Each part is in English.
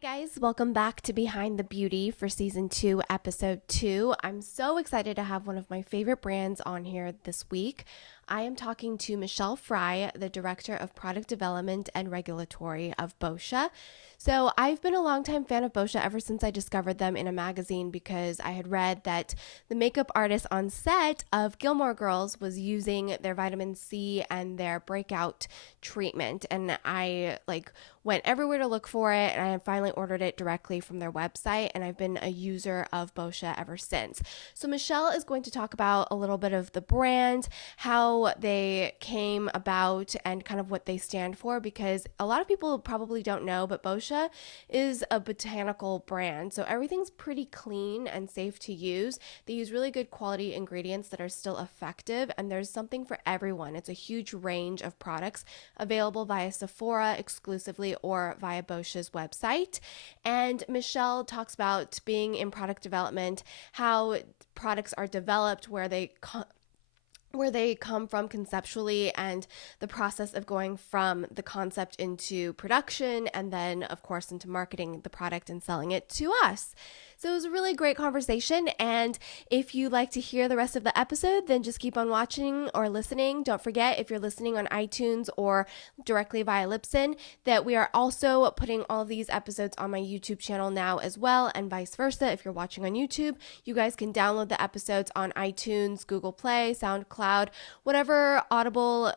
Hi guys, welcome back to Behind the Beauty for season 2, episode 2. I'm so excited to have one of my favorite brands on here this week. I am talking to Michelle Fry, the Director of Product Development and Regulatory of Boscia. So I've been a longtime fan of Boscia ever since I discovered them in a magazine because I had read that the makeup artist on set of Gilmore Girls was using their vitamin C and their breakout treatment, and I went everywhere to look for it, and I finally ordered it directly from their website, and I've been a user of Boscia ever since. So Michelle is going to talk about a little bit of the brand, how they came about, and kind of what they stand for, because a lot of people probably don't know, but Boscia is a botanical brand, so everything's pretty clean and safe to use. They use really good quality ingredients that are still effective, and there's something for everyone. It's a huge range of products available via Sephora exclusively or via Boscia's website. And Michelle talks about being in product development, how products are developed, where they come from conceptually, and the process of going from the concept into production, and then of course into marketing the product and selling it to us. So it was a really great conversation, and if you like to hear the rest of the episode, then just keep on watching or listening. Don't forget, if you're listening on iTunes or directly via Libsyn, that we are also putting all of these episodes on my YouTube channel now as well, and vice versa. If you're watching on YouTube, you guys can download the episodes on iTunes, Google Play, SoundCloud, whatever Audible,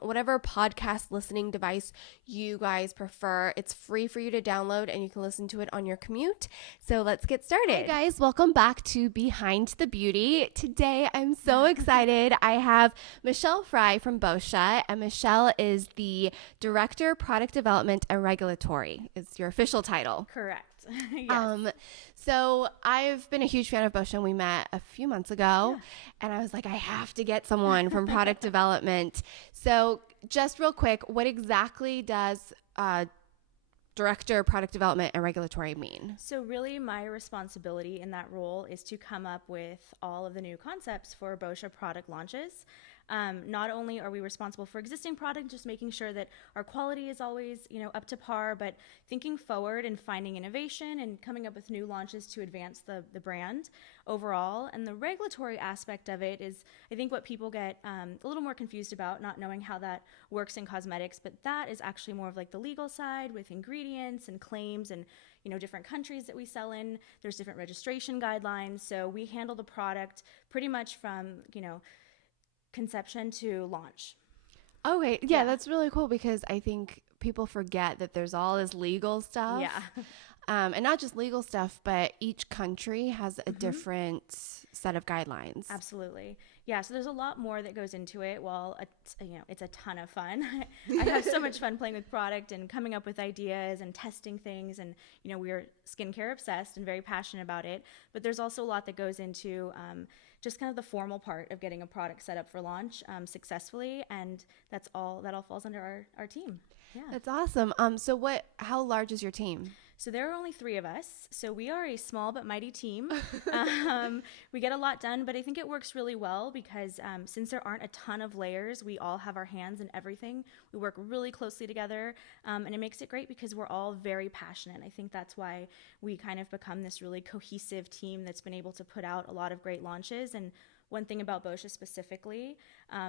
whatever podcast listening device you guys prefer. It's free for you to download, and you can listen to it on your commute. So let's get started. Hey guys, welcome back to Behind the Beauty. Today I'm so excited. I have Michelle Fry from Boscia, and Michelle is the Director, Product Development and Regulatory is your official title. Correct. Yes. So I've been a huge fan of Boscia, and we met a few months ago, and I was like, I have to get someone from product development. So just real quick, what exactly does Director, Product Development and Regulatory mean? So really my responsibility in that role is to come up with all of the new concepts for Boscia product launches. Not only are we responsible for existing product, just making sure that our quality is always, up to par, but thinking forward and finding innovation and coming up with new launches to advance the brand overall. And the regulatory aspect of it is, I think, what people get a little more confused about, not knowing how that works in cosmetics, but that is actually more of like the legal side with ingredients and claims and different countries that we sell in. There's different registration guidelines. So we handle the product pretty much from, conception to launch. Okay, yeah, that's really cool, because I think people forget that there's all this legal stuff. Yeah. And not just legal stuff, but each country has a different set of guidelines. Absolutely. Yeah, so there's a lot more that goes into it. Well, it's a ton of fun. I have so much fun playing with product and coming up with ideas and testing things. And, we're skincare obsessed and very passionate about it. But there's also a lot that goes into just kind of the formal part of getting a product set up for launch successfully. And that all falls under our team. Yeah. That's awesome. So how large is your team? So there are only 3 of us. So we are a small but mighty team. We get a lot done, but I think it works really well because since there aren't a ton of layers, we all have our hands in everything. We work really closely together, and it makes it great because we're all very passionate. I think that's why we kind of become this really cohesive team that's been able to put out a lot of great launches. And one thing about Boscia specifically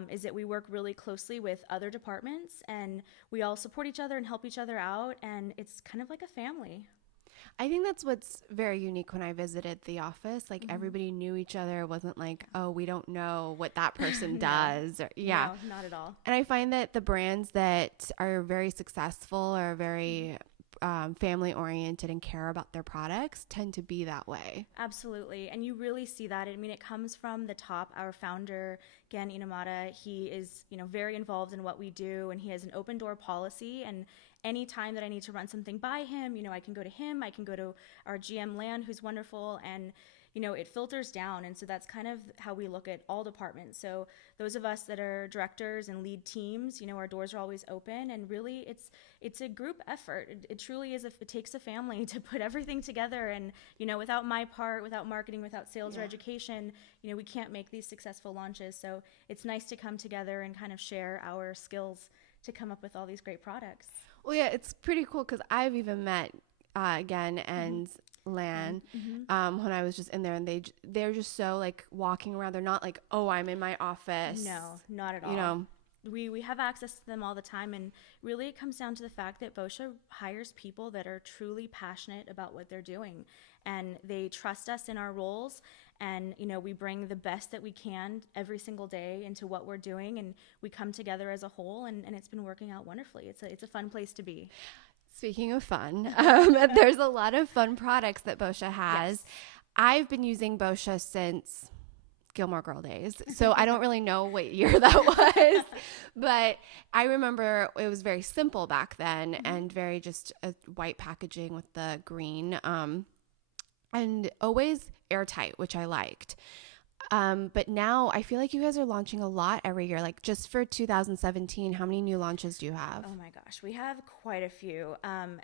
is that we work really closely with other departments, and we all support each other and help each other out, and it's kind of like a family. I think that's what's very unique when I visited the office. Like everybody knew each other. It wasn't like, oh, we don't know what that person does. Or, yeah, No, not at all. And I find that the brands that are very successful or very family oriented and care about their products tend to be that way. Absolutely. And you really see that. I mean, it comes from the top. Our founder, Gan Inamata, he is, very involved in what we do, and he has an open door policy. And any time that I need to run something by him, I can go to him, I can go to our GM Lan, who's wonderful, and it filters down. And so that's kind of how we look at all departments. So those of us that are directors and lead teams, our doors are always open, and really it's a group effort. It truly is. It takes a family to put everything together, and without my part, without marketing, without sales or education, we can't make these successful launches. So it's nice to come together and kind of share our skills to come up with all these great products. Well, yeah, it's pretty cool because I've even met again and Lan when I was just in there, and they're just so like walking around. They're not like, oh, I'm in my office. No, not at all. You know, we have access to them all the time, and really it comes down to the fact that Boscia hires people that are truly passionate about what they're doing, and they trust us in our roles, and we bring the best that we can every single day into what we're doing, and we come together as a whole, and it's been working out wonderfully. It's a fun place to be. speaking of fun, there's a lot of fun products that Boscia has. Yes. I've been using Boscia since Gilmore Girl days, so I don't really know what year that was, but I remember it was very simple back then and very just a white packaging with the green, and always airtight, which I liked. But now I feel like you guys are launching a lot every year. Like just for 2017, how many new launches do you have? Oh my gosh, we have quite a few.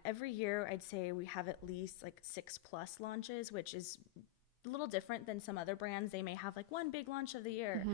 Every year, I'd say we have at least like 6+ launches, which is a little different than some other brands. They may have like one big launch of the year.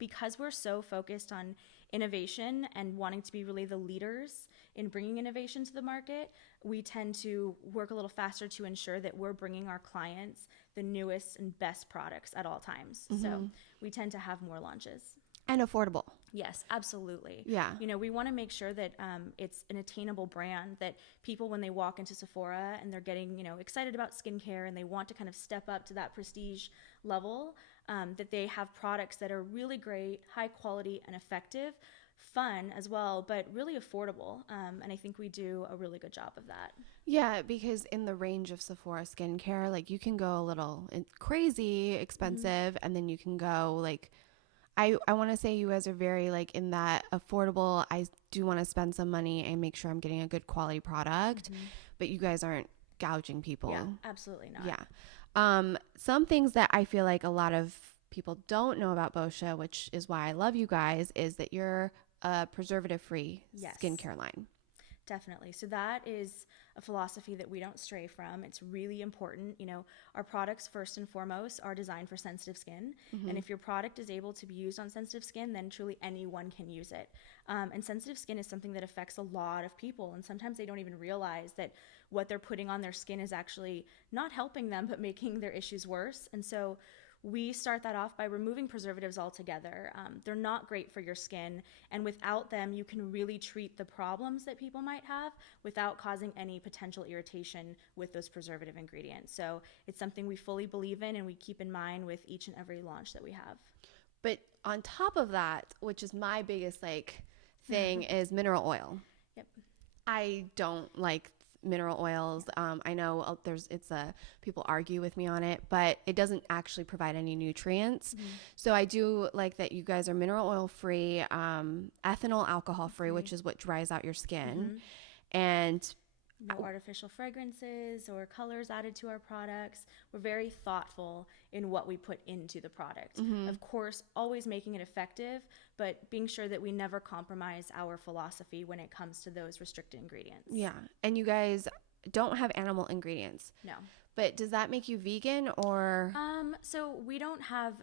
Because we're so focused on innovation and wanting to be really the leaders in bringing innovation to the market, we tend to work a little faster to ensure that we're bringing our clients the newest and best products at all times. So we tend to have more launches. And affordable. Yes, absolutely. Yeah. We want to make sure that it's an attainable brand, that people, when they walk into Sephora and they're getting, excited about skincare and they want to kind of step up to that prestige level, that they have products that are really great, high quality and effective, fun as well, but really affordable. And I think we do a really good job of that. Yeah, because in the range of Sephora skincare, like you can go a little crazy expensive, and then you can go like, I want to say you guys are very like in that affordable. I do want to spend some money and make sure I'm getting a good quality product, but you guys aren't gouging people. Yeah, absolutely not. Yeah. Some things that I feel like a lot of people don't know about Boscia, which is why I love you guys, is that you're a preservative-free skincare line. Definitely. So that is a philosophy that we don't stray from. It's really important. Our products, first and foremost, are designed for sensitive skin. And if your product is able to be used on sensitive skin, then truly anyone can use it. And sensitive skin is something that affects a lot of people. And sometimes they don't even realize that what they're putting on their skin is actually not helping them, but making their issues worse. And so we start that off by removing preservatives altogether. They're not great for your skin, and without them, you can really treat the problems that people might have without causing any potential irritation with those preservative ingredients. So it's something we fully believe in and we keep in mind with each and every launch that we have. But on top of that, which is my biggest thing, is mineral oil. Yep. I don't like mineral oils. I know people argue with me on it, but it doesn't actually provide any nutrients. So I do like that you guys are mineral oil free, ethanol alcohol free, which is what dries out your skin, and no artificial fragrances or colors added to our products. We're very thoughtful in what we put into the product. Of course, always making it effective, but being sure that we never compromise our philosophy when it comes to those restricted ingredients. Yeah. And you guys don't have animal ingredients. No. But does that make you vegan or? So we don't have,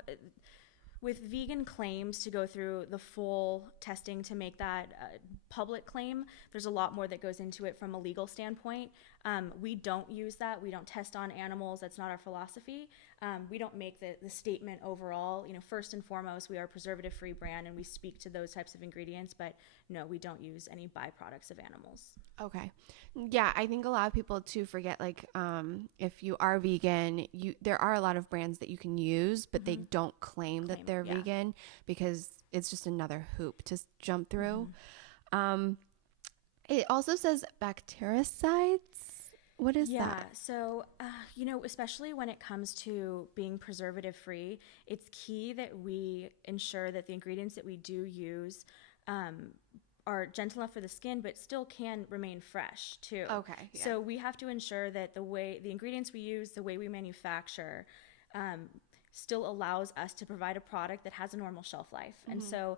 with vegan claims, to go through the full testing to make that public claim. There's a lot more that goes into it from a legal standpoint. We don't use that. We don't test on animals. That's not our philosophy. We don't make the statement overall. First and foremost, we are a preservative-free brand, and we speak to those types of ingredients. But no, we don't use any byproducts of animals. Okay. Yeah, I think a lot of people too forget, if you are vegan, there are a lot of brands that you can use, but they don't claim that they're vegan because it's just another hoop to jump through. It also says bactericides. What is that? Yeah, so, especially when it comes to being preservative free, it's key that we ensure that the ingredients that we do use are gentle enough for the skin, but still can remain fresh too. Okay. Yeah. So we have to ensure that the ingredients we use, the way we manufacture, still allows us to provide a product that has a normal shelf life. And so,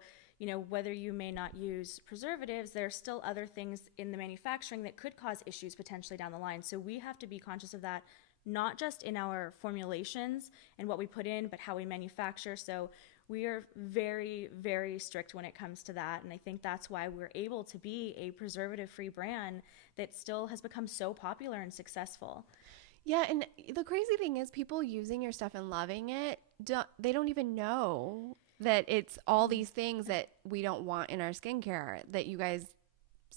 whether you may not use preservatives, there are still other things in the manufacturing that could cause issues potentially down the line. So we have to be conscious of that, not just in our formulations and what we put in, but how we manufacture. So we are very, very strict when it comes to that. And I think that's why we're able to be a preservative-free brand that still has become so popular and successful. Yeah, and the crazy thing is people using your stuff and loving it, they don't even know that it's all these things that we don't want in our skincare that you guys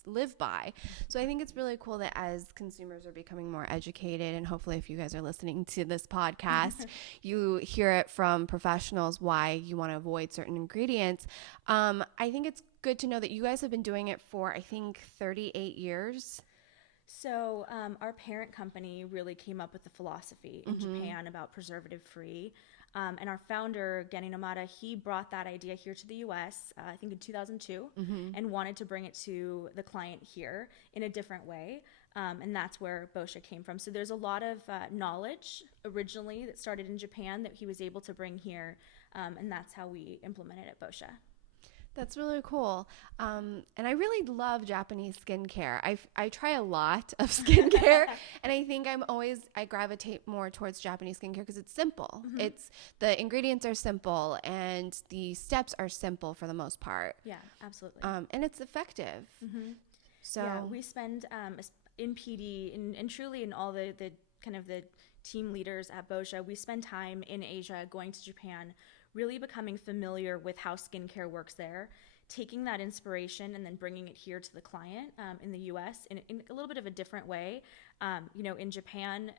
live by. So I think it's really cool that as consumers are becoming more educated, and hopefully if you guys are listening to this podcast, you hear it from professionals why you want to avoid certain ingredients. I think it's good to know that you guys have been doing it for, I think, 38 years. So our parent company really came up with the philosophy in Japan about preservative-free. And our founder, Genny Nomada, he brought that idea here to the U.S., I think in 2002, and wanted to bring it to the client here in a different way. And that's where Boscia came from. So there's a lot of knowledge originally that started in Japan that he was able to bring here. And that's how we implemented it at Boscia. That's really cool. And I really love Japanese skincare. I try a lot of skincare, and I think I gravitate more towards Japanese skincare because it's simple. The ingredients are simple, and the steps are simple for the most part. Yeah, absolutely. And it's effective. So yeah, we spend in PD and truly in all the kind of the team leaders at Boscia, we spend time in Asia, going to Japan, really becoming familiar with how skincare works there, taking that inspiration and then bringing it here to the client in the US in a little bit of a different way. In Japan,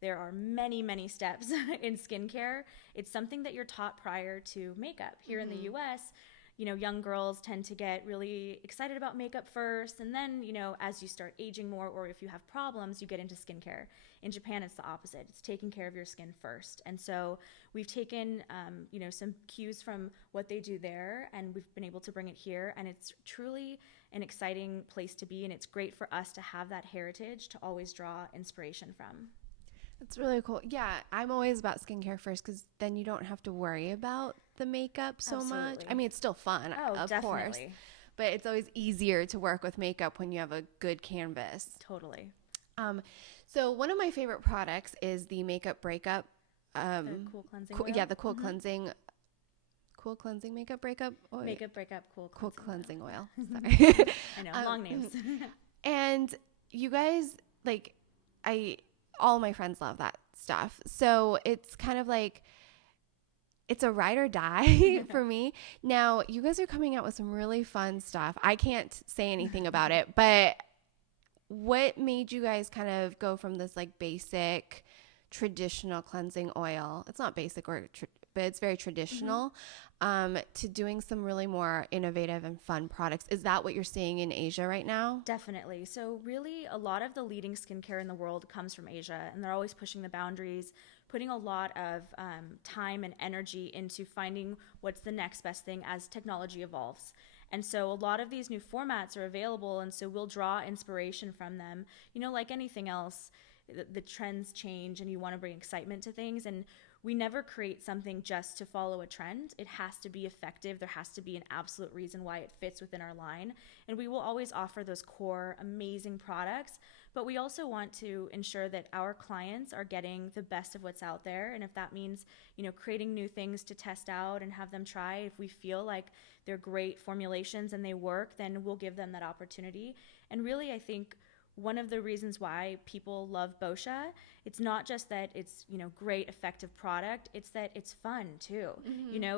there are many, many steps in skincare. It's something that you're taught prior to makeup. Here in the US, young girls tend to get really excited about makeup first, and then, as you start aging more, or if you have problems, you get into skincare. In Japan, it's the opposite. It's taking care of your skin first. And so we've taken, some cues from what they do there, and we've been able to bring it here. And it's truly an exciting place to be, and it's great for us to have that heritage to always draw inspiration from. It's really cool. Yeah, I'm always about skincare first because then you don't have to worry about the makeup so much. I mean, it's still fun, of course. But it's always easier to work with makeup when you have a good canvas. Totally. So one of my favorite products is the Makeup Breakup. The Cool Cleansing oil? Yeah, the Cool Cleansing. Cool Cleansing Makeup Breakup oil. Makeup Breakup Cool Cleansing oil. Sorry. I know, long names. And you guys, all my friends love that stuff. So it's kind of like, it's a ride or die for me. Now, you guys are coming out with some really fun stuff. I can't say anything about it, but what made you guys kind of go from this basic traditional cleansing oil? It's not basic but it's very traditional, to doing some really more innovative and fun products. Is that what you're seeing in Asia right now? Definitely. So really a lot of the leading skincare in the world comes from Asia, and they're always pushing the boundaries, putting a lot of time and energy into finding what's the next best thing as technology evolves. And so a lot of these new formats are available, and so we'll draw inspiration from them. Like anything else, the trends change and you want to bring excitement to things, and we never create something just to follow a trend. It has to be effective. There has to be an absolute reason why it fits within our line. And we will always offer those core amazing products, but we also want to ensure that our clients are getting the best of what's out there. And if that means, creating new things to test out and have them try, if we feel like they're great formulations and they work, then we'll give them that opportunity. And really, I think one of the reasons why people love Boscia, it's not just that it's, great, effective product, it's that it's fun too.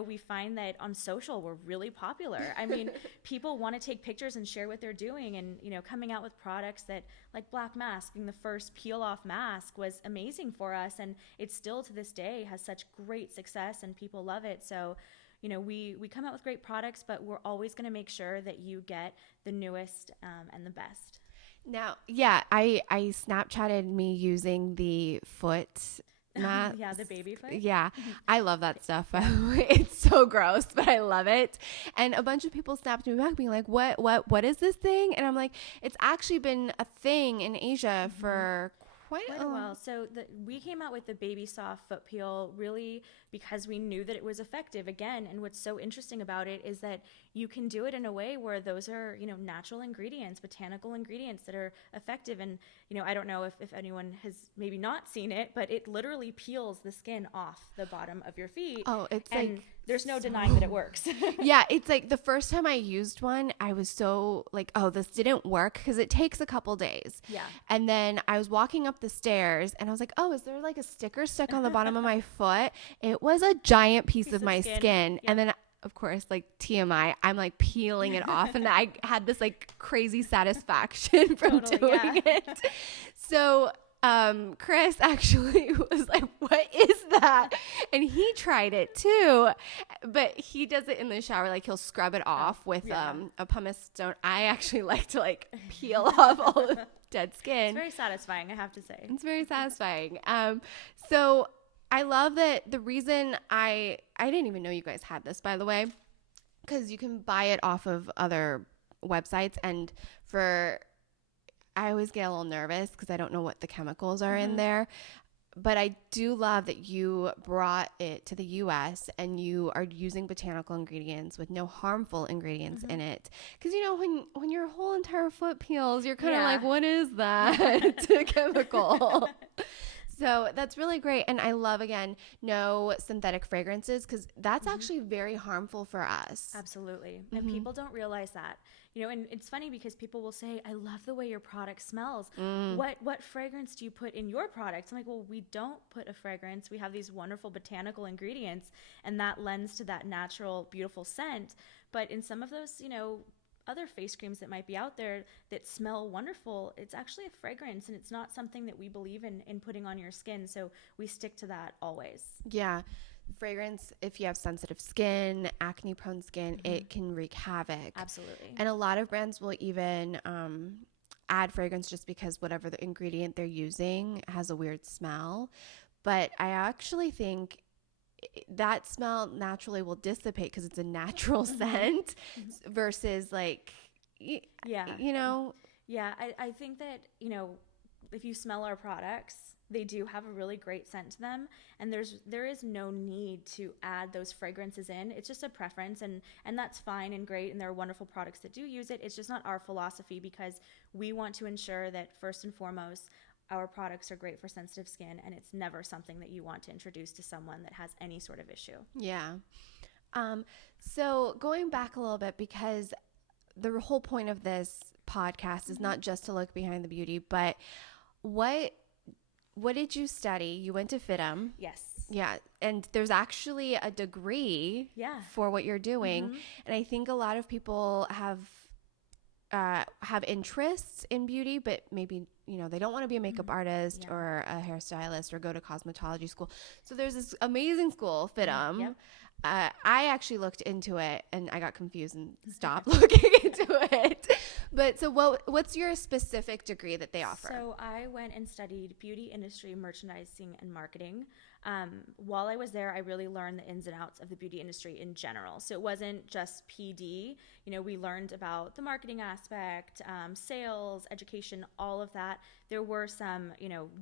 We find that on social, we're really popular. I mean, people want to take pictures and share what they're doing, and, coming out with products that, like Black Mask, being the first peel-off mask, was amazing for us, and it still to this day has such great success and people love it. So, we come out with great products, but we're always going to make sure that you get the newest and the best. Now, yeah, I Snapchatted me using the foot mask. Yeah, the baby foot. Yeah, I love that stuff. It's so gross, but I love it. And a bunch of people snapped me back being like, what is this thing? And I'm like, it's actually been a thing in Asia for quite a while. So we came out with the Baby Soft Foot Peel really because we knew that it was effective again. And what's so interesting about it is that you can do it in a way where those are, natural ingredients, botanical ingredients that are effective. And, I don't know if anyone has maybe not seen it, but it literally peels the skin off the bottom of your feet. Oh, it's and like there's no denying that it works. Yeah, it's like the first time I used one, I was so like, oh, this didn't work because it takes a couple days. Yeah. And then I was walking up the stairs and I was like, oh, is there like a sticker stuck on the bottom of my foot? It was a giant piece of my skin. Yeah. And then, of course, like TMI, I'm like peeling it off. And I had this like crazy satisfaction from doing it. So Chris actually was like, what is that? And he tried it too, but he does it in the shower. Like he'll scrub it off with a pumice stone. I actually like to like peel off all the dead skin. It's very satisfying, I have to say. It's very satisfying. So I love that. The reason I didn't even know you guys had this, by the way, because you can buy it off of other websites, and I always get a little nervous because I don't know what the chemicals are in there. But I do love that you brought it to the U.S. and you are using botanical ingredients with no harmful ingredients in it. Because, when your whole entire foot peels, you're kind of like, what is that chemical? So that's really great. And I love, again, no synthetic fragrances, because that's actually very harmful for us. Absolutely. And people don't realize that. And it's funny because people will say, I love the way your product smells. What fragrance do you put in your products? I'm like, well, we don't put a fragrance. We have these wonderful botanical ingredients, and that lends to that natural, beautiful scent. But in some of those, other face creams that might be out there that smell wonderful, it's actually a fragrance, and it's not something that we believe in putting on your skin. So we stick to that always. Yeah. Fragrance, if you have sensitive skin, acne prone skin, it can wreak havoc. Absolutely. And a lot of brands will even add fragrance just because whatever the ingredient they're using has a weird smell. But I actually think that smell naturally will dissipate because it's a natural scent versus like, Yeah, I think that, if you smell our products, they do have a really great scent to them, and there is no need to add those fragrances in. It's just a preference, and that's fine and great, and there are wonderful products that do use it. It's just not our philosophy, because we want to ensure that first and foremost, our products are great for sensitive skin, and it's never something that you want to introduce to someone that has any sort of issue. Yeah. So going back a little bit, because the whole point of this podcast is not just to look behind the beauty, but what did you study? You went to FITM. Yes. Yeah. And there's actually a degree for what you're doing. And I think a lot of people have interests in beauty, but maybe, they don't want to be a makeup artist or a hairstylist or go to cosmetology school. So there's this amazing school, FITM. Yep. I actually looked into it and I got confused and stopped looking into it. But so what's your specific degree that they offer? So I went and studied beauty industry merchandising and marketing. While I was there, I really learned the ins and outs of the beauty industry in general. So it wasn't just PD. We learned about the marketing aspect, sales, education, all of that. There were some,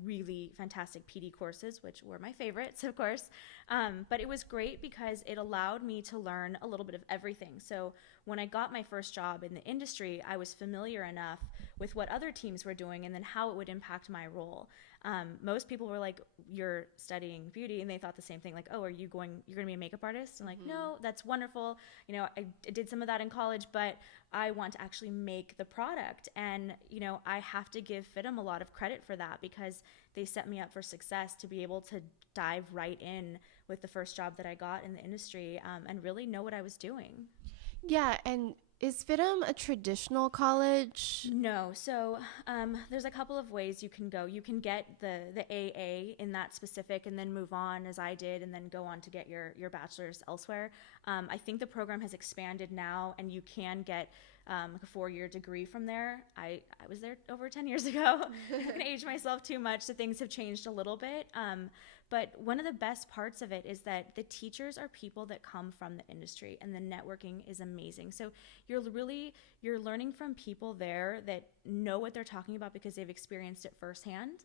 really fantastic PD courses, which were my favorites, of course. But it was great because it allowed me to learn a little bit of everything. So when I got my first job in the industry, I was familiar enough with what other teams were doing and then how it would impact my role. Most people were like, you're studying beauty, and they thought the same thing, like, oh, you're going to be a makeup artist? I'm like, no, that's wonderful. I did some of that in college, but I want to actually make the product. And, I have to give FITM a lot of credit for that, because they set me up for success to be able to dive right in with the first job that I got in the industry, and really know what I was doing. Yeah. And is FITM a traditional college? No. So there's a couple of ways you can go. You can get the AA in that specific and then move on, as I did, and then go on to get your bachelor's elsewhere. I think the program has expanded now, and you can get like a 4-year degree from there. I was there over 10 years ago. I'm going to age myself too much, so things have changed a little bit. But one of the best parts of it is that the teachers are people that come from the industry, and the networking is amazing. So you're learning from people there that know what they're talking about because they've experienced it firsthand.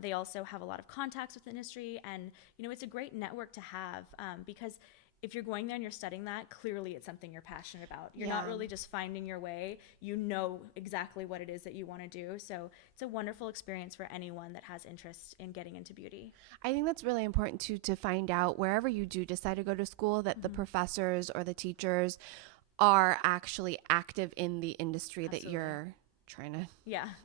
They also have a lot of contacts with the industry, and it's a great network to have, because if you're going there and you're studying that, clearly it's something you're passionate about. You're not really just finding your way. You know exactly what it is that you want to do. So it's a wonderful experience for anyone that has interest in getting into beauty. I think that's really important too, to find out wherever you do decide to go to school that the professors or the teachers are actually active in the industry that you're trying to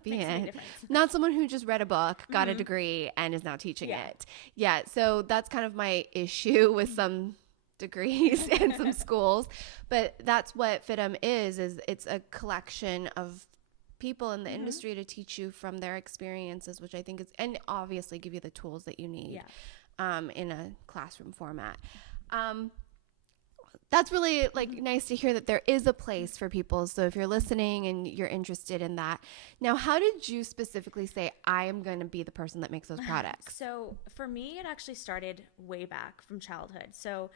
be in. Not someone who just read a book, got a degree, and is now teaching it. Yeah, so that's kind of my issue with some degrees and some schools. But that's what FITM is it's a collection of people in the industry to teach you from their experiences, which I think is, and obviously give you the tools that you need in a classroom format. That's really nice to hear that there is a place for people. So if you're listening and you're interested in that. Now, how did you specifically say, I am going to be the person that makes those products? So for me, it actually started way back from childhood. So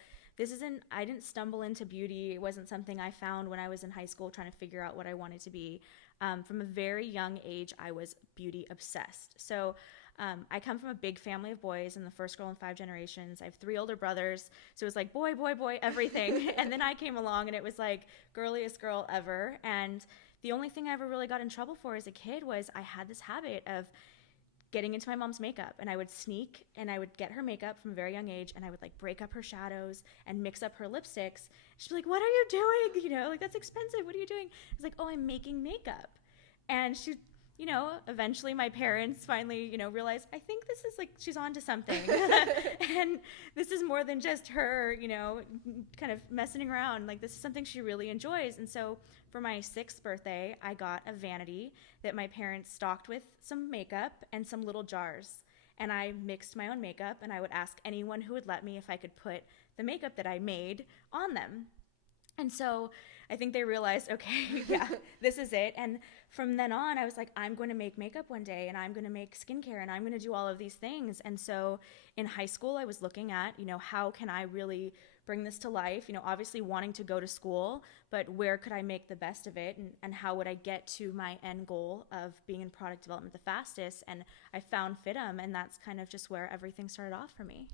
I didn't stumble into beauty. It wasn't something I found when I was in high school trying to figure out what I wanted to be. From a very young age, I was beauty obsessed. So I come from a big family of boys and the first girl in 5 generations. I have 3 older brothers. So it was like boy, boy, boy, everything. And then I came along and it was like girliest girl ever. And the only thing I ever really got in trouble for as a kid was I had this habit of getting into my mom's makeup, and I would sneak and I would get her makeup from a very young age, and I would break up her shadows and mix up her lipsticks. She'd be like, what are you doing? That's expensive. What are you doing? I was like, oh, I'm making makeup. And she, eventually my parents finally, realized, I think this is she's on to something. And this is more than just her, kind of messing around. This is something she really enjoys. And so for my 6th birthday, I got a vanity that my parents stocked with some makeup and some little jars. And I mixed my own makeup, and I would ask anyone who would let me if I could put the makeup that I made on them. And so I think they realized, okay, this is it. And from then on, I was like, I'm going to make makeup one day, and I'm going to make skincare, and I'm going to do all of these things. And so in high school, I was looking at, how can I really bring this to life? Obviously wanting to go to school, but where could I make the best of it? And how would I get to my end goal of being in product development the fastest? And I found FITM, and that's kind of just where everything started off for me.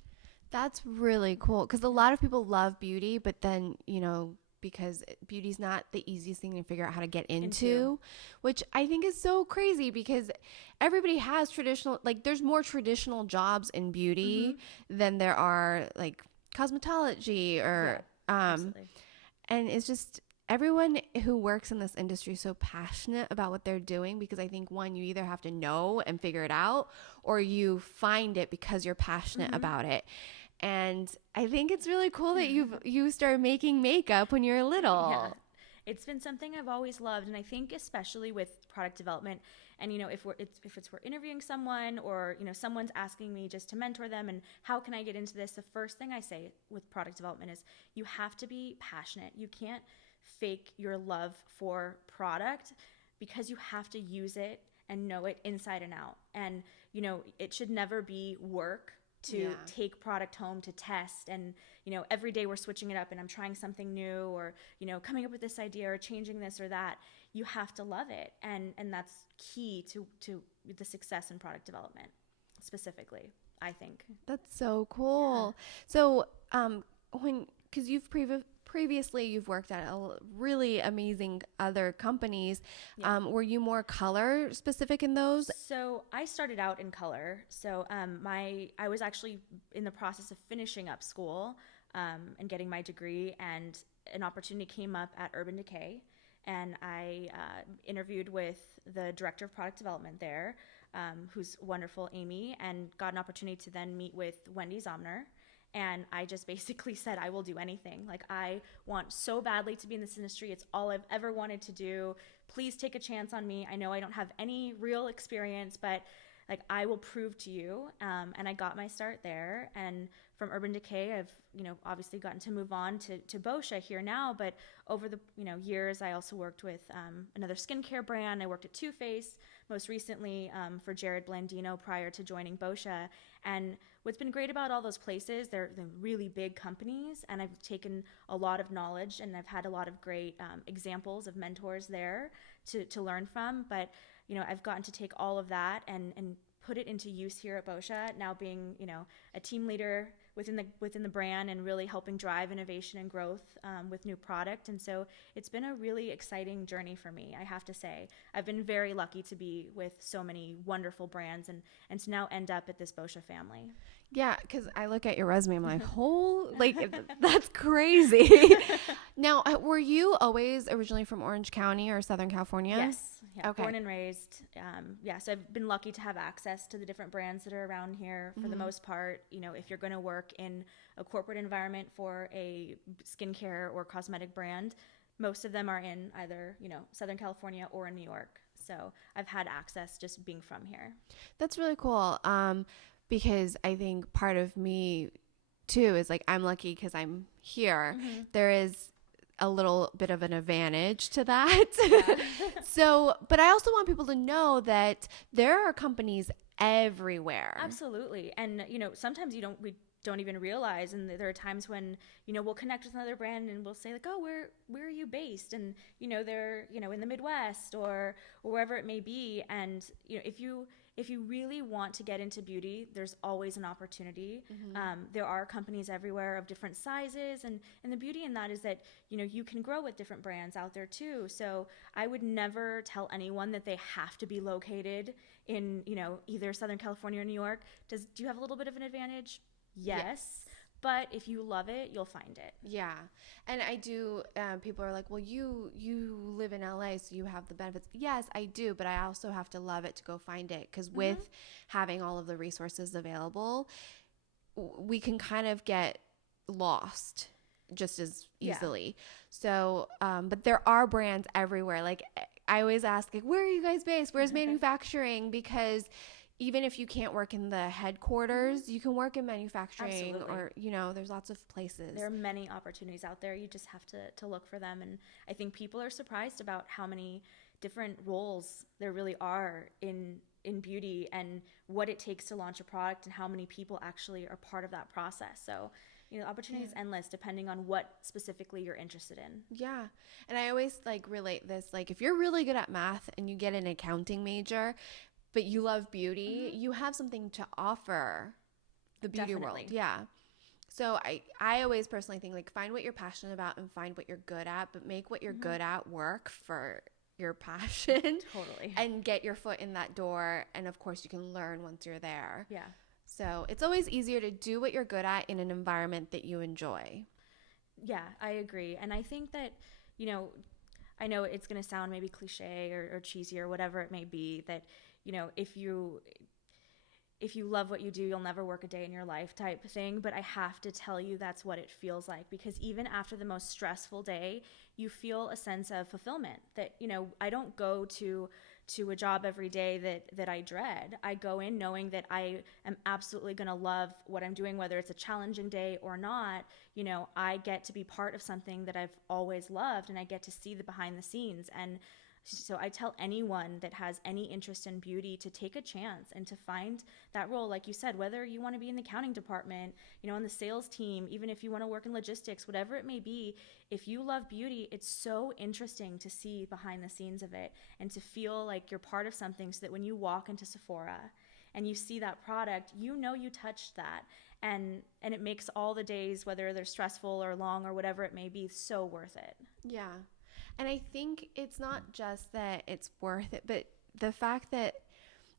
That's really cool, because a lot of people love beauty, but then, because beauty's not the easiest thing to figure out how to get into, which I think is so crazy, because everybody has traditional, there's more traditional jobs in beauty than there are cosmetology or, and it's just everyone who works in this industry is so passionate about what they're doing, because I think one, you either have to know and figure it out, or you find it because you're passionate about it. And I think it's really cool that you started making makeup when you were little. Yeah. It's been something I've always loved, and I think especially with product development, and if we're interviewing someone, or someone's asking me just to mentor them and how can I get into this, the first thing I say with product development is you have to be passionate. You can't fake your love for product, because you have to use it and know it inside and out. And it should never be work to take product home to test, and every day we're switching it up and I'm trying something new, or coming up with this idea or changing this or that. You have to love it, and that's key to the success in product development specifically, I think. That's so cool. So because you've previously you've worked at really amazing other companies. Were you more color specific in those? So I started out in color. So I was actually in the process of finishing up school and getting my degree, and an opportunity came up at Urban Decay, and I interviewed with the director of product development there, who's wonderful, Amy, and got an opportunity to then meet with Wendy Zomner. And I just basically said, I will do anything. I want so badly to be in this industry. It's all I've ever wanted to do. Please take a chance on me. I know I don't have any real experience, but I will prove to you. And I got my start there. And from Urban Decay, I've, obviously gotten to move on to Boscia here now. But over the, years, I also worked with another skincare brand. I worked at Too Faced, most recently for Jared Blandino prior to joining Boscia. And what's been great about all those places, they're really big companies, and I've taken a lot of knowledge, and I've had a lot of great examples of mentors there to learn from. But I've gotten to take all of that and put it into use here at Boscia, now being a team leader within the brand and really helping drive innovation and growth with new product. And so it's been a really exciting journey for me, I have to say. I've been very lucky to be with so many wonderful brands and to now end up at this Boscia family. Yeah, because I look at your resume, I'm like, that's crazy. Now, were you always originally from Orange County or Southern California? Yes. Yeah, okay. Born and raised. So I've been lucky to have access to the different brands that are around here for the most part. If you're going to work in a corporate environment for a skincare or cosmetic brand, most of them are in either, Southern California or in New York. So I've had access just being from here. That's really cool. Because I think part of me too is like, I'm lucky because I'm here. There is a little bit of an advantage to that. Yeah. But I also want people to know that there are companies everywhere. Absolutely. And, sometimes we don't even realize. And there are times when, we'll connect with another brand and we'll say like, oh, where are you based? And, they're, in the Midwest or wherever it may be. And, if you really want to get into beauty, there's always an opportunity. There are companies everywhere of different sizes. And the beauty in that is that, you can grow with different brands out there too. So I would never tell anyone that they have to be located in, either Southern California or New York. Do you have a little bit of an advantage? Yes. But if you love it, you'll find it. Yeah. And I do, people are like, well, you live in LA, so you have the benefits. Yes, I do, but I also have to love it to go find it. Because with having all of the resources available, we can kind of get lost just as easily. Yeah. So, but there are brands everywhere. Like, I always ask, like, where are you guys based? Where's manufacturing? Because even if you can't work in the headquarters, you can work in manufacturing. Absolutely. Or, there's lots of places. There are many opportunities out there. You just have to look for them. And I think people are surprised about how many different roles there really are in beauty and what it takes to launch a product and how many people actually are part of that process. So, the opportunity is endless depending on what specifically you're interested in. Yeah. And I always relate this, if you're really good at math and you get an accounting major, but you love beauty, you have something to offer the beauty world. Yeah. So I always personally think find what you're passionate about and find what you're good at, but make what you're good at work for your passion. Totally. And get your foot in that door. And of course you can learn once you're there. Yeah. So it's always easier to do what you're good at in an environment that you enjoy. Yeah, I agree. And I think that, I know it's going to sound maybe cliche or cheesy or whatever it may be, that if you love what you do, you'll never work a day in your life type thing. But I have to tell you, that's what it feels like, because even after the most stressful day, you feel a sense of fulfillment that, I don't go to a job every day that I dread. I go in knowing that I am absolutely going to love what I'm doing, whether it's a challenging day or not. I get to be part of something that I've always loved, and I get to see the behind the scenes. And so I tell anyone that has any interest in beauty to take a chance and to find that role. Like you said, whether you want to be in the accounting department, on the sales team, even if you want to work in logistics, whatever it may be, if you love beauty, it's so interesting to see behind the scenes of it and to feel like you're part of something, so that when you walk into Sephora and you see that product, you touched that. And it makes all the days, whether they're stressful or long or whatever it may be, so worth it. Yeah. And I think it's not just that it's worth it, but the fact that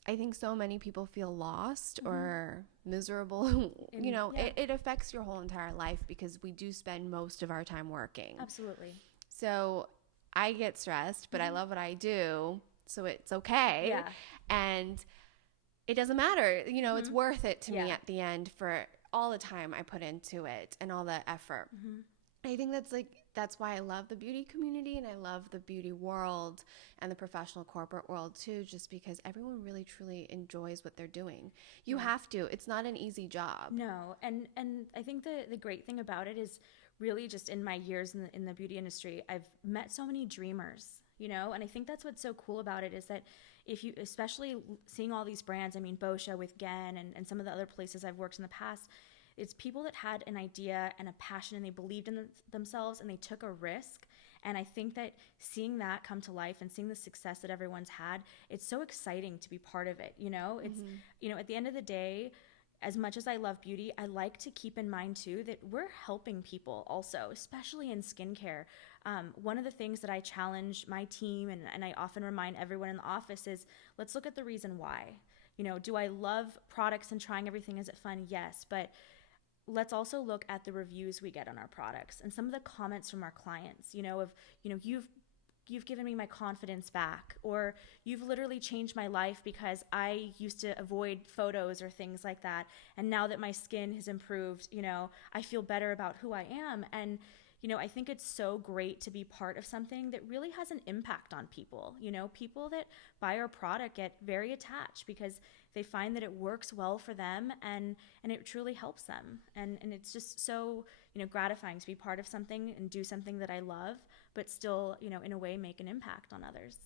I think so many people feel lost or miserable, it affects your whole entire life, because we do spend most of our time working. Absolutely. So I get stressed, but I love what I do, so it's okay. Yeah. And it doesn't matter. It's worth it to me at the end for all the time I put into it and all the effort. I think that's why I love the beauty community, and I love the beauty world and the professional corporate world too, just because everyone really truly enjoys what they're doing. You have to. It's not an easy job. No. And I think the great thing about it is, really just in my years in the beauty industry, I've met so many dreamers, and I think that's what's so cool about it, is that if you, especially seeing all these brands, Boscia with Gen and some of the other places I've worked in the past, it's people that had an idea and a passion, and they believed in themselves, and they took a risk. And I think that seeing that come to life and seeing the success that everyone's had, it's so exciting to be part of it. It's, at the end of the day, as much as I love beauty, I like to keep in mind too that we're helping people also, especially in skincare. One of the things that I challenge my team and I often remind everyone in the office is, let's look at the reason why. Do I love products and trying everything? Is it fun? Yes. But let's also look at the reviews we get on our products and some of the comments from our clients, you've given me my confidence back, or you've literally changed my life because I used to avoid photos or things like that. And now that my skin has improved, I feel better about who I am. And, I think it's so great to be part of something that really has an impact on people. People that buy our product get very attached because they find that it works well for them and it truly helps them. And it's just so, gratifying to be part of something and do something that I love, but still, in a way make an impact on others.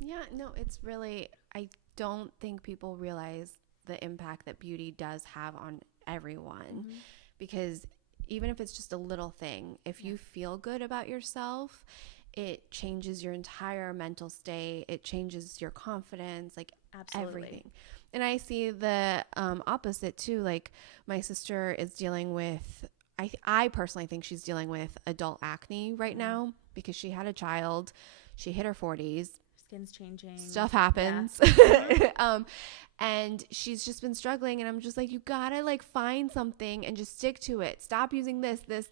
Yeah, no, it's really, I don't think people realize the impact that beauty does have on everyone, because even if it's just a little thing, if you feel good about yourself, it changes your entire mental state. It changes your confidence, like Absolutely. everything. And I see the opposite too. Like my sister is dealing with, I personally think she's dealing with adult acne right now because she had a child. She hit her 40s. Skin's changing. Stuff happens. And she's just been struggling. And I'm just like, you gotta like find something and just stick to it. Stop using this. Yeah.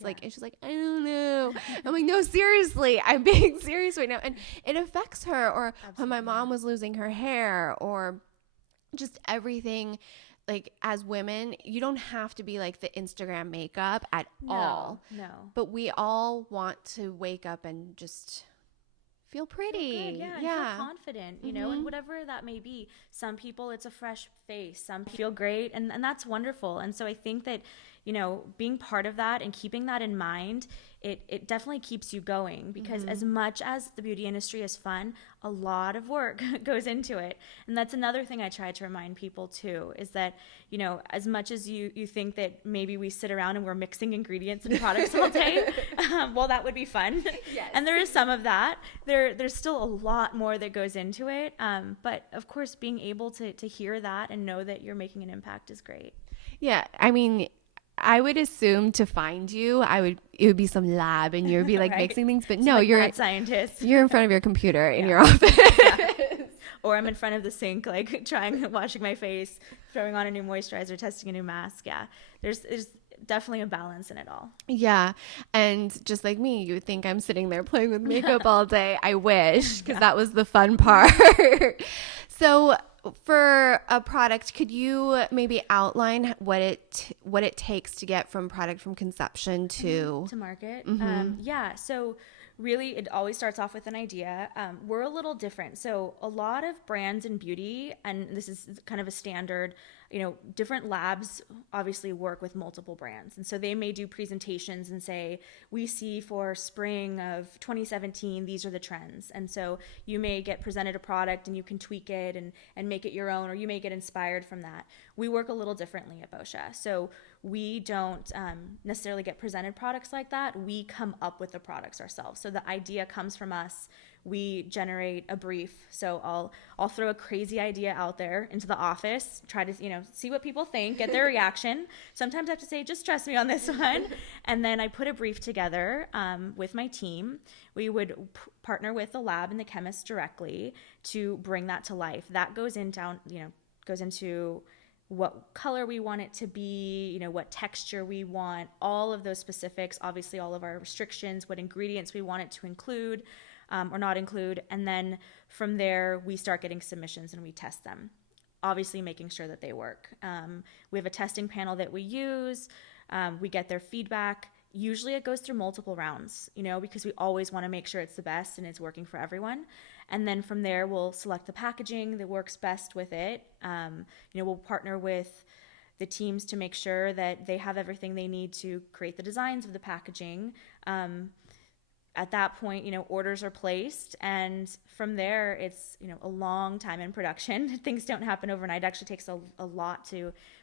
Like, and she's like, I don't know. I'm like, no, seriously, I'm being serious right now. And it affects her. Or when my mom was losing her hair, or just everything. Like as women, you don't have to be like the Instagram makeup at all. No. But we all want to wake up and just feel pretty. Feel good, and feel confident, and whatever that may be. Some people, it's a fresh face. Some people feel great, and that's wonderful. And so I think that, being part of that and keeping that in mind, it definitely keeps you going, because as much as the beauty industry is fun, a lot of work goes into it. And that's another thing I try to remind people too, is that, as much as you think that maybe we sit around and we're mixing ingredients and products all day, well, that would be fun. Yes. And there is some of that. There's still a lot more that goes into it. But of course, being able to hear that and know that you're making an impact is great. Yeah. I mean, I would assume to find you, it would be some lab and you'd be like Right. mixing things, but It's no, like you're mad scientist. You're in front of your computer in your office. Or I'm in front of the sink, like washing my face, throwing on a new moisturizer, testing a new mask. Yeah. There's definitely a balance in it all. Yeah. And just like me, you would think I'm sitting there playing with makeup all day. I wish, because that was the fun part. So for a product, could you maybe outline what it takes to get from conception to market? Yeah. So really, it always starts off with an idea. We're a little different. So a lot of brands in beauty, and this is kind of a standard, different labs obviously work with multiple brands. And so they may do presentations and say, we see for spring of 2017, these are the trends. And so you may get presented a product and you can tweak it and make it your own, or you may get inspired from that. We work a little differently at Boscia. So we don't necessarily get presented products like that. We come up with the products ourselves. So the idea comes from us. We generate a brief. So I'll throw a crazy idea out there into the office, try to see what people think, get their reaction. Sometimes I have to say, just trust me on this one. And then I put a brief together with my team. We would partner with the lab and the chemist directly to bring that to life. That goes into what color we want it to be, what texture we want, all of those specifics, obviously all of our restrictions, what ingredients we want it to include or not include. And then from there, we start getting submissions and we test them, obviously making sure that they work. We have a testing panel that we use. We get their feedback. Usually it goes through multiple rounds, because we always want to make sure it's the best and it's working for everyone. And then from there, we'll select the packaging that works best with it. We'll partner with the teams to make sure that they have everything they need to create the designs of the packaging. At that point, orders are placed. And from there, it's, a long time in production. Things don't happen overnight. It actually takes a lot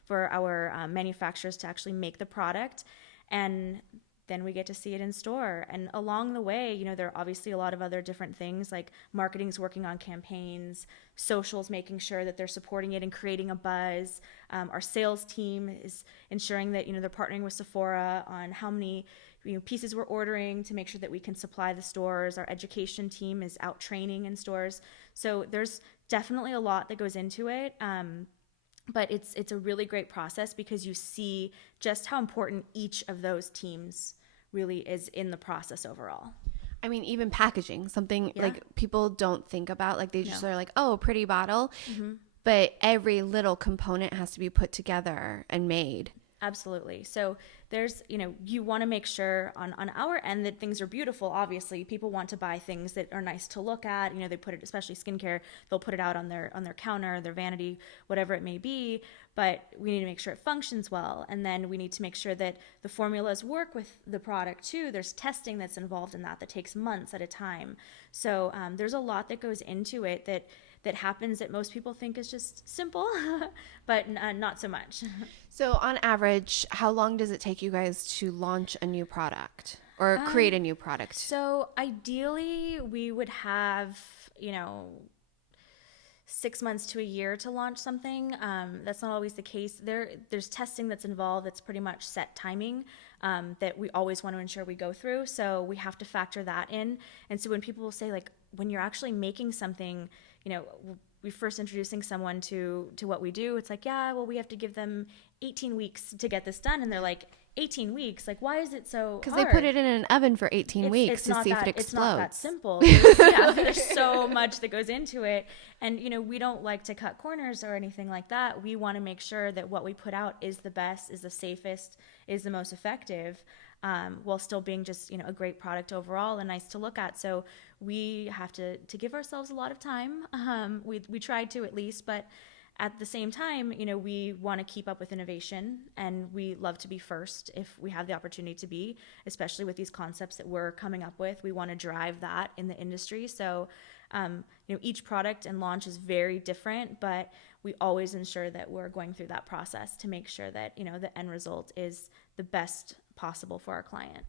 for our manufacturers to actually make the product. And then we get to see it in store. And along the way, you know, there are obviously a lot of other different things, like marketing's working on campaigns, socials making sure that they're supporting it and creating a buzz. Our sales team is ensuring that, you know, they're partnering with Sephora on how many, you know, pieces we're ordering to make sure that we can supply the stores. Our education team is out training in stores. So there's definitely a lot that goes into it. But it's a really great process because you see just how important each of those teams really is in the process overall. I mean, even packaging, something like people don't think about, like they just are like, oh, pretty bottle. But every little component has to be put together and made. Absolutely. So there's, you know, you want to make sure on our end that things are beautiful. Obviously, people want to buy things that are nice to look at. You know, they put it, especially skincare, they'll put it out on their counter, their vanity, whatever it may be. But we need to make sure it functions well. And then we need to make sure that the formulas work with the product too. There's testing that's involved in that takes months at a time. So there's a lot that goes into it that happens that most people think is just simple, but not so much. So on average, how long does it take you guys to launch a new product or create a new product? So ideally we would have, you know, 6 months to a year to launch something. That's not always the case. There's testing that's involved. That's pretty much set timing that we always want to ensure we go through. So we have to factor that in. And so when people will say, like, when you're actually making something, you know, we first introducing someone to what we do, it's like, yeah, well, we have to give them 18 weeks to get this done. And they're like, 18 weeks? Like, why is it so hard? Because they put it in an oven for 18 weeks to see if it explodes. It's not that simple. There's so much that goes into it. And, you know, we don't like to cut corners or anything like that. We want to make sure that what we put out is the best, is the safest, is the most effective, while still being just, you know, a great product overall and nice to look at. So we have to give ourselves a lot of time. We tried to at least, but at the same time, you know, we want to keep up with innovation, and we love to be first if we have the opportunity to be, especially with these concepts that we're coming up with. We want to drive that in the industry. So, you know, each product and launch is very different, but we always ensure that we're going through that process to make sure that, you know, the end result is the best possible for our client.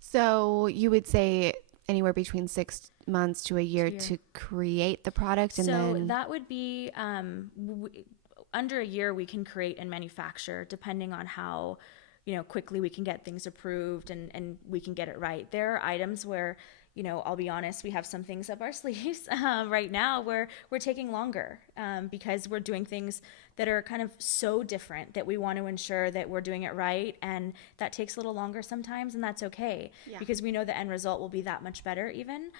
So you would say anywhere between 6 months to a year to create the product, and then that would be under a year we can create and manufacture, depending on how, you know, quickly we can get things approved and we can get it right. There are items where, you know, I'll be honest, we have some things up our sleeves right now where we're taking longer because we're doing things that are kind of so different that we want to ensure that we're doing it right. And that takes a little longer sometimes, and that's okay because we know the end result will be that much better even.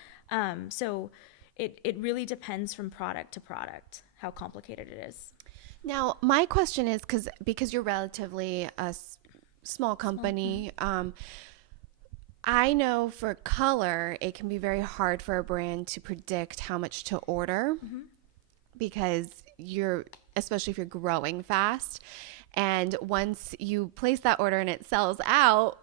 So it really depends from product to product how complicated it is. Now, my question is, because you're relatively a small company, I know for color, it can be very hard for a brand to predict how much to order because especially if you're growing fast. And once you place that order and it sells out,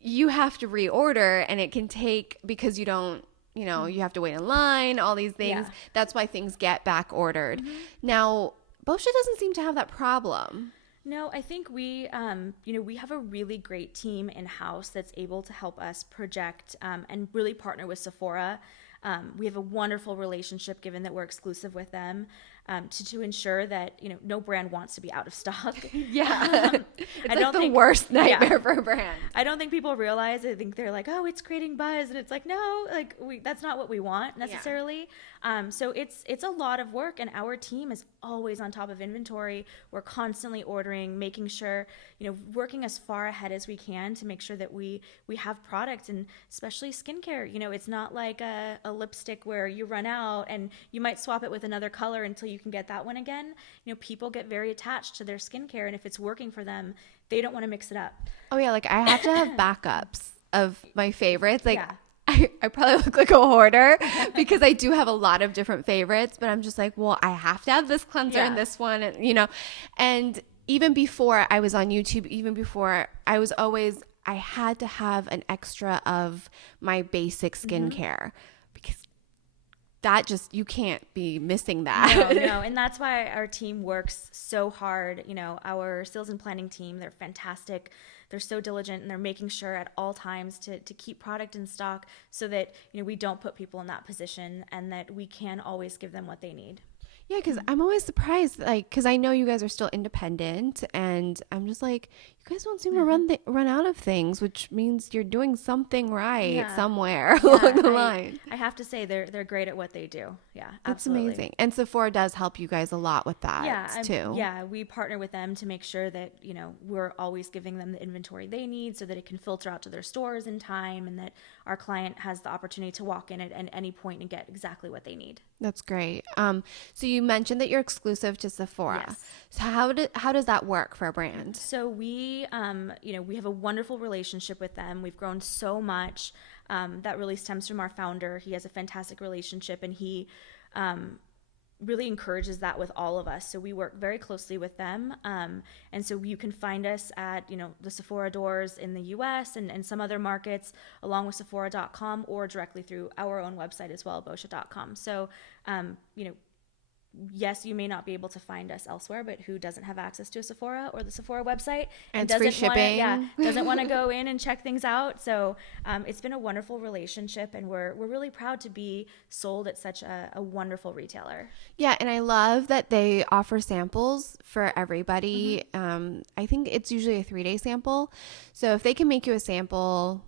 you have to reorder, and it can take, because you don't, you know, you have to wait in line, all these things. Yeah. That's why things get back ordered. Now, Boscia doesn't seem to have that problem. No, I think we, you know, we have a really great team in-house that's able to help us project and really partner with Sephora. We have a wonderful relationship, given that we're exclusive with them, to ensure that, you know, no brand wants to be out of stock. It's like the worst nightmare for a brand. I don't think people realize. I think they're like, oh, it's creating buzz, and it's like, no, like that's not what we want necessarily. So it's a lot of work, and our team is always on top of inventory. We're constantly ordering, making sure, you know, working as far ahead as we can to make sure that we have product, and especially skincare. You know, it's not like a lipstick where you run out and you might swap it with another color until you can get that one again. You know, people get very attached to their skincare, and if it's working for them, they don't want to mix it up. Oh yeah, like I have to have backups of my favorites. Like I probably look like a hoarder because I do have a lot of different favorites, but I'm just like, well, I have to have this cleanser and this one, and, you know. And even before I was on YouTube, even before I had to have an extra of my basic skincare because that just, you can't be missing that. No. And that's why our team works so hard. You know, our sales and planning team, they're fantastic. They're so diligent, and they're making sure at all times to keep product in stock so that, you know, we don't put people in that position, and that we can always give them what they need. Yeah, because I'm always surprised, like, because I know you guys are still independent, and I'm just like, you guys don't seem to run out of things, which means you're doing something right somewhere along the line. I have to say they're great at what they do. Yeah, That's absolutely. amazing. And Sephora does help you guys a lot with that too. Yeah, we partner with them to make sure that, you know, we're always giving them the inventory they need so that it can filter out to their stores in time, and that our client has the opportunity to walk in at any point and get exactly what they need. That's great. So you mentioned that you're exclusive to Sephora. Yes. So how does that work for a brand? So we, you know, we have a wonderful relationship with them. We've grown so much. That really stems from our founder. He has a fantastic relationship, and he really encourages that with all of us. So we work very closely with them. And so you can find us at, you know, the Sephora doors in the US and some other markets, along with Sephora.com, or directly through our own website as well, Boscia.com. So, you know, yes, you may not be able to find us elsewhere, but who doesn't have access to a Sephora or the Sephora website and doesn't doesn't want to go in and check things out. So it's been a wonderful relationship, and we're really proud to be sold at such a wonderful retailer. Yeah, and I love that they offer samples for everybody. I think it's usually a 3-day sample. So if they can make you a sample,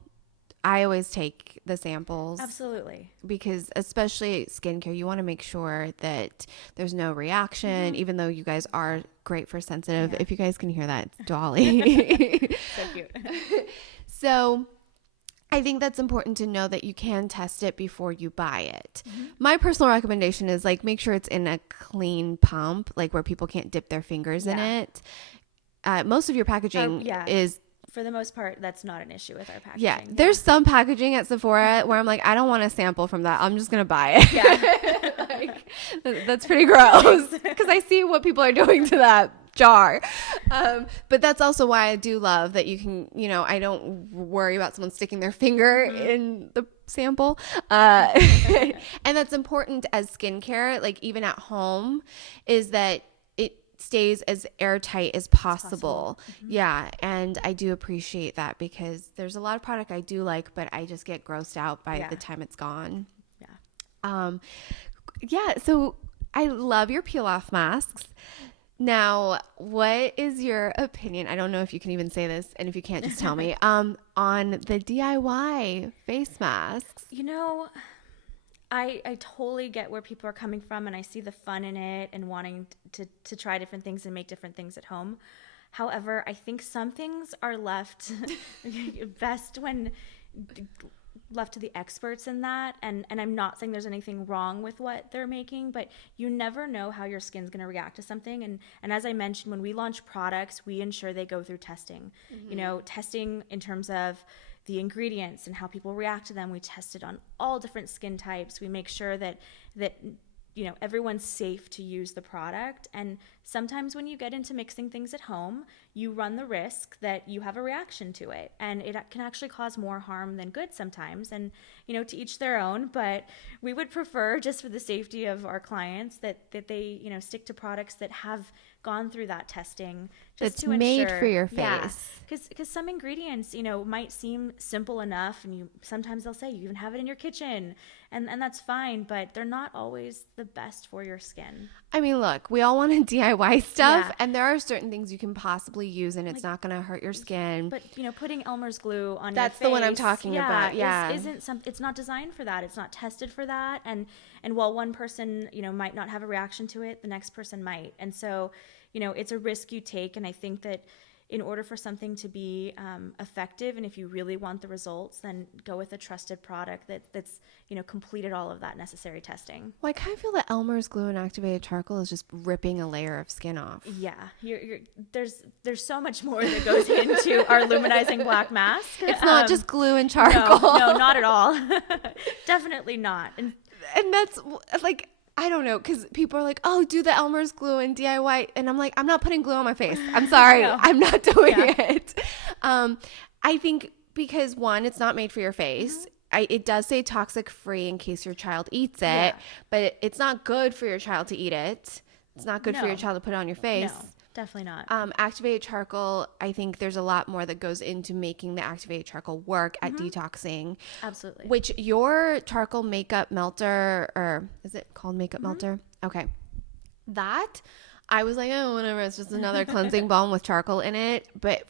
I always take the samples. Absolutely. Because especially skincare, you want to make sure that there's no reaction, even though you guys are great for sensitive. Yeah. If you guys can hear that, it's Dolly. So cute. So I think that's important to know that you can test it before you buy it. My personal recommendation is, like, make sure it's in a clean pump, like where people can't dip their fingers in it. Most of your packaging is... For the most part, that's not an issue with our packaging. Yeah, there's some packaging at Sephora where I'm like, I don't want a sample from that. I'm just going to buy it. Yeah. Like, that's pretty gross, because I see what people are doing to that jar. But that's also why I do love that you can, you know, I don't worry about someone sticking their finger in the sample. And that's important as skincare, like even at home, is that stays as airtight as possible. Yeah, and I do appreciate that, because there's a lot of product I do like, but I just get grossed out by the time it's gone. So I love your peel off masks. Now, what is your opinion? I don't know if you can even say this, and if you can't, just tell me, on the DIY face masks. You know, I totally get where people are coming from, and I see the fun in it and wanting to try different things and make different things at home. However, I think some things are left best when left to the experts in that. And I'm not saying there's anything wrong with what they're making, but you never know how your skin's going to react to something. And as I mentioned, when we launch products, we ensure they go through testing. You know, testing in terms of the ingredients and how people react to them. We test it on all different skin types. We make sure that you know, everyone's safe to use the product. And sometimes when you get into mixing things at home, you run the risk that you have a reaction to it, and it can actually cause more harm than good sometimes. And, you know, to each their own, but we would prefer, just for the safety of our clients, that they, you know, stick to products that have gone through that testing, just to ensure, made for your face. Because some ingredients, you know, might seem simple enough, and sometimes they'll say you even have it in your kitchen, and that's fine, but they're not always the best for your skin. I mean, look, we all want to DIY stuff, and there are certain things you can possibly use, and it's not going to hurt your skin. But, you know, putting Elmer's glue on That's your face, the one I'm talking about. Yeah, it's not designed for that. It's not tested for that. And while one person, you know, might not have a reaction to it, the next person might. And so, you know, it's a risk you take. And I think that in order for something to be effective, and if you really want the results, then go with a trusted product that's, you know, completed all of that necessary testing. Well, I kind of feel that Elmer's glue and activated charcoal is just ripping a layer of skin off. Yeah, there's so much more that goes into our luminizing black mask. It's not just glue and charcoal. No, not at all. Definitely not. And that's like, I don't know, because people are like, oh, do the Elmer's glue and DIY. And I'm like, I'm not putting glue on my face. I'm sorry. No. I'm not doing it. I think because, one, it's not made for your face. it does say toxic free in case your child eats it, Yeah. but it's not good for your child to eat it. It's not good for your No. child to put it on your face. No, definitely not. Activated charcoal, I think there's a lot more that goes into making the activated charcoal work at detoxing. Absolutely. Which your charcoal makeup melter, or is it called makeup melter? Okay. That, I was like, oh, whatever. It's just another cleansing balm with charcoal in it. But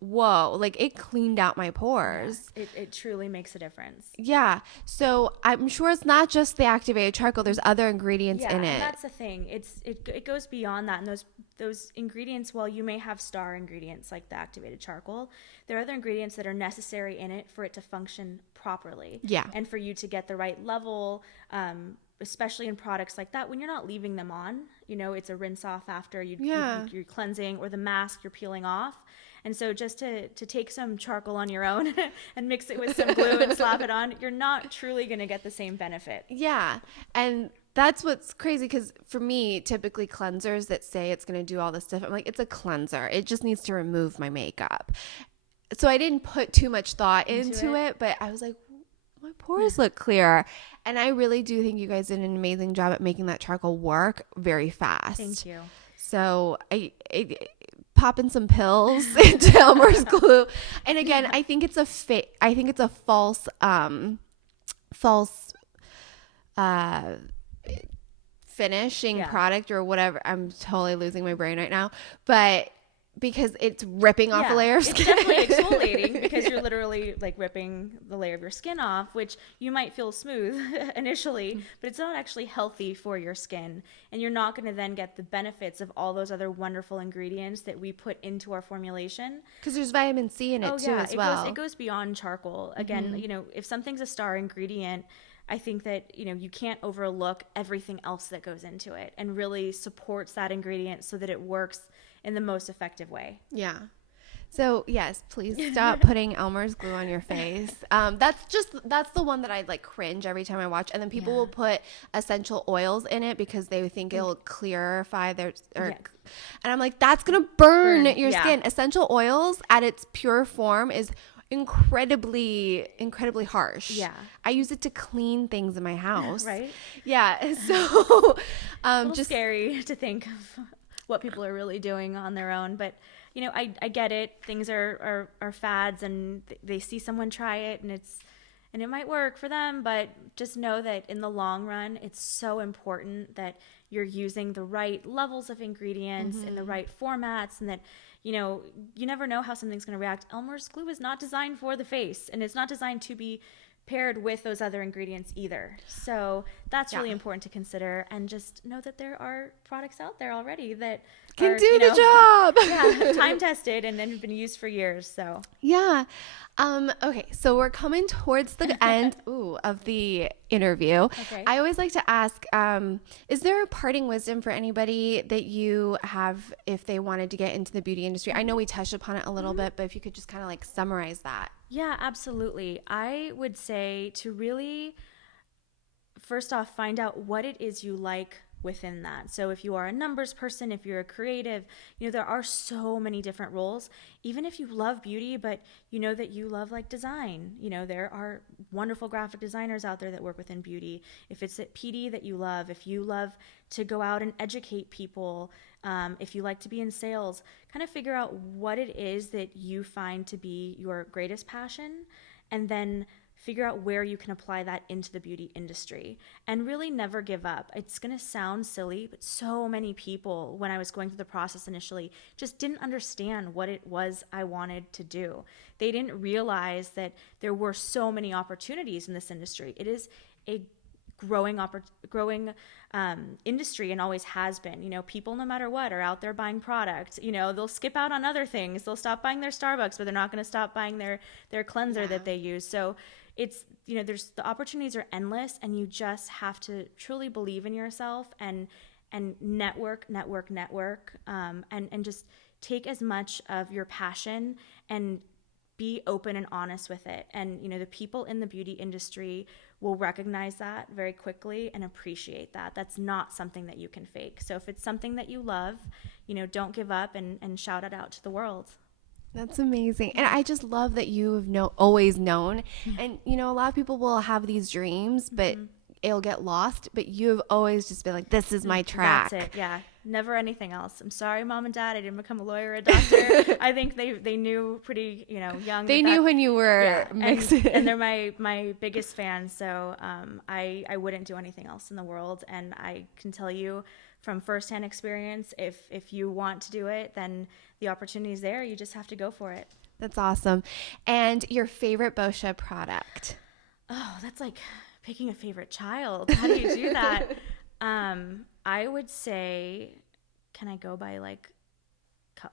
whoa, like it cleaned out my pores. Yeah, it truly makes a difference. Yeah. So I'm sure it's not just the activated charcoal. There's other ingredients in it. And that's the thing. It goes beyond that. And those ingredients, while you may have star ingredients like the activated charcoal, there are other ingredients that are necessary in it for it to function properly. Yeah. And for you to get the right level, especially in products like that, when you're not leaving them on, it's a rinse off after you're cleansing, or the mask you're peeling off. And so just to take some charcoal on your own and mix it with some glue and slap it on, you're not truly going to get the same benefit. Yeah. And that's what's crazy, because for me, typically cleansers that say it's going to do all this stuff, I'm like, it's a cleanser. It just needs to remove my makeup. So I didn't put too much thought into it, but I was like, my pores look clear. And I really do think you guys did an amazing job at making that charcoal work very fast. Thank you. So popping some pills into Elmer's glue. And again, I think it's a false finishing product or whatever. I'm totally losing my brain right now, but because it's ripping off a layer of skin. It's definitely exfoliating, because you're literally like ripping the layer of your skin off, which you might feel smooth initially, but it's not actually healthy for your skin. And you're not going to then get the benefits of all those other wonderful ingredients that we put into our formulation. Because there's vitamin C in it too as well. It goes beyond charcoal. Again, if something's a star ingredient, I think that, you can't overlook everything else that goes into it and really supports that ingredient so that it works in the most effective way. Yeah. So yes, please stop putting Elmer's glue on your face. That's the one that I like cringe every time I watch. And then people will put essential oils in it because they think it'll clarify and I'm like, that's going to burn your skin. Essential oils at its pure form is incredibly harsh. Yeah. I use it to clean things in my house. Right? Yeah. So just scary to think of what people are really doing on their own, but I get it. Things are fads, and they see someone try it, and it might work for them, but just know that in the long run, it's so important that you're using the right levels of ingredients in the right formats, and that you never know how something's going to react. Elmer's glue is not designed for the face, and it's not designed to be paired with those other ingredients either. So that's really important to consider, and just know that there are products out there already that can do the job. Time tested and then have been used for years. So okay, so we're coming towards the end of the interview. Okay. I always like to ask, is there a parting wisdom for anybody that you have if they wanted to get into the beauty industry? I know we touched upon it a little bit, but if you could just kind of like summarize that. Yeah, absolutely. I would say to really, first off, find out what it is you like within that. So if you are a numbers person, if you're a creative, there are so many different roles. Even if you love beauty, but that you love like design, there are wonderful graphic designers out there that work within beauty. If it's at PD that you love, if you love to go out and educate people, if you like to be in sales, kind of figure out what it is that you find to be your greatest passion, and then figure out where you can apply that into the beauty industry, and really never give up. It's going to sound silly, but so many people, when I was going through the process initially, just didn't understand what it was I wanted to do. They didn't realize that there were so many opportunities in this industry. It is a growing industry, and always has been. People, no matter what, are out there buying product. They'll skip out on other things. They'll stop buying their Starbucks, but they're not going to stop buying their cleanser that they use. So it's, there's, the opportunities are endless, and you just have to truly believe in yourself and network, and just take as much of your passion and be open and honest with it. And, the people in the beauty industry will recognize that very quickly and appreciate that. That's not something that you can fake. So if it's something that you love, don't give up, and shout it out to the world. That's amazing. And I just love that you have always known. And, you know, a lot of people will have these dreams, but it'll get lost. But you've always just been like, this is my track. That's it. Yeah. Never anything else. I'm sorry, mom and dad. I didn't become a lawyer or a doctor. I think they knew pretty, young. They knew when you were mixing. And they're my biggest fans. So I wouldn't do anything else in the world. And I can tell you from firsthand experience, if you want to do it, then the opportunity is there. You just have to go for it. That's awesome. And your favorite Boscia product? Oh, that's like picking a favorite child. How do you do that? I would say, can I go by like,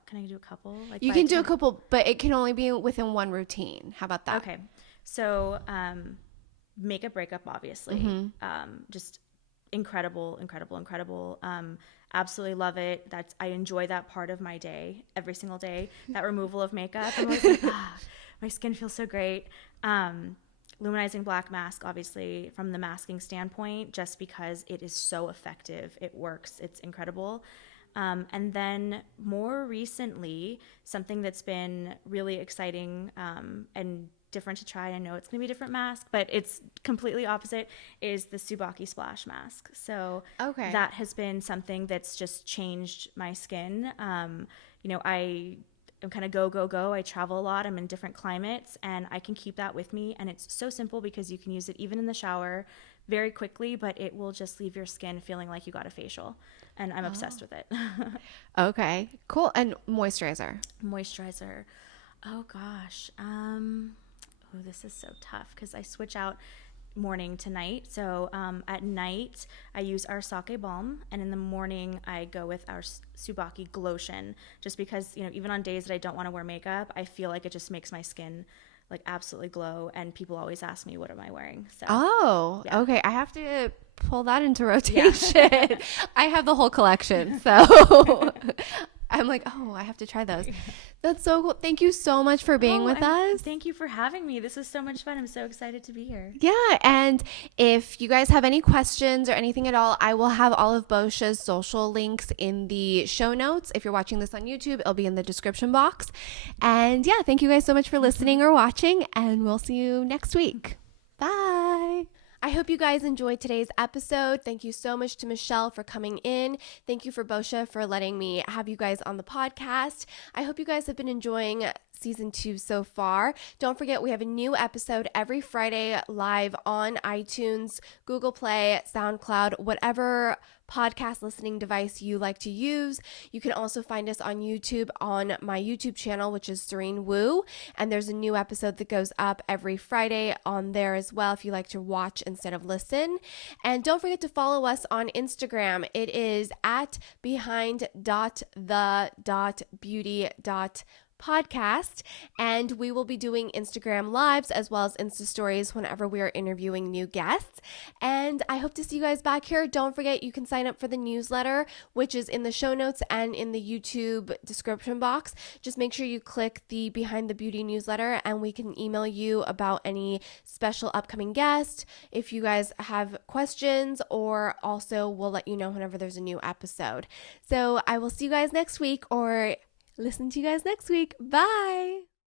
can I do a couple? Like you can do a couple, but it can only be within one routine. How about that? Okay. So, makeup breakup, obviously. Just incredible. Absolutely love it. I enjoy that part of my day every single day. That removal of makeup. I'm always like, my skin feels so great. Luminizing black mask, obviously, from the masking standpoint, just because it is so effective. It works. It's incredible. And then more recently, something that's been really exciting and different to try. I know it's going to be a different mask, but it's completely opposite, is the Tsubaki Splash Mask. So that has been something that's just changed my skin. I'm kind of go. I travel a lot. I'm in different climates, and I can keep that with me. And it's so simple because you can use it even in the shower very quickly, but it will just leave your skin feeling like you got a facial. And I'm obsessed with it. Okay, cool. And moisturizer. Oh gosh. This is so tough because I switch out morning to night. So at night I use our sake balm, and in the morning I go with our Tsubaki Glotion, just because even on days that I don't want to wear makeup, I feel like it just makes my skin like absolutely glow, and people always ask me, what am I wearing? So okay, I have to pull that into rotation. I have the whole collection, so I'm like, I have to try those. That's so cool. Thank you so much for being with us. Thank you for having me. This was so much fun. I'm so excited to be here. Yeah, and if you guys have any questions or anything at all, I will have all of Boscia's social links in the show notes. If you're watching this on YouTube, it'll be in the description box. And yeah, thank you guys so much for listening or watching, and we'll see you next week. Bye. I hope you guys enjoyed today's episode. Thank you so much to Michelle for coming in. Thank you for Boscia for letting me have you guys on the podcast. I hope you guys have been enjoying season 2 so far. Don't forget, we have a new episode every Friday live on iTunes, Google Play, SoundCloud, whatever podcast listening device you like to use. You can also find us on YouTube on my YouTube channel, which is Serein Woo, and there's a new episode that goes up every Friday on there as well if you like to watch instead of listen. And don't forget to follow us on Instagram. It is at behind.the.beauty.podcast, and we will be doing Instagram lives as well as Insta stories whenever we are interviewing new guests. And I hope to see you guys back here. Don't forget, you can sign up for the newsletter, which is in the show notes and in the YouTube description box. Just make sure you click the Behind the Beauty newsletter, and we can email you about any special upcoming guest if you guys have questions, or also we'll let you know whenever there's a new episode. So I will see you guys next week, or listen to you guys next week. Bye.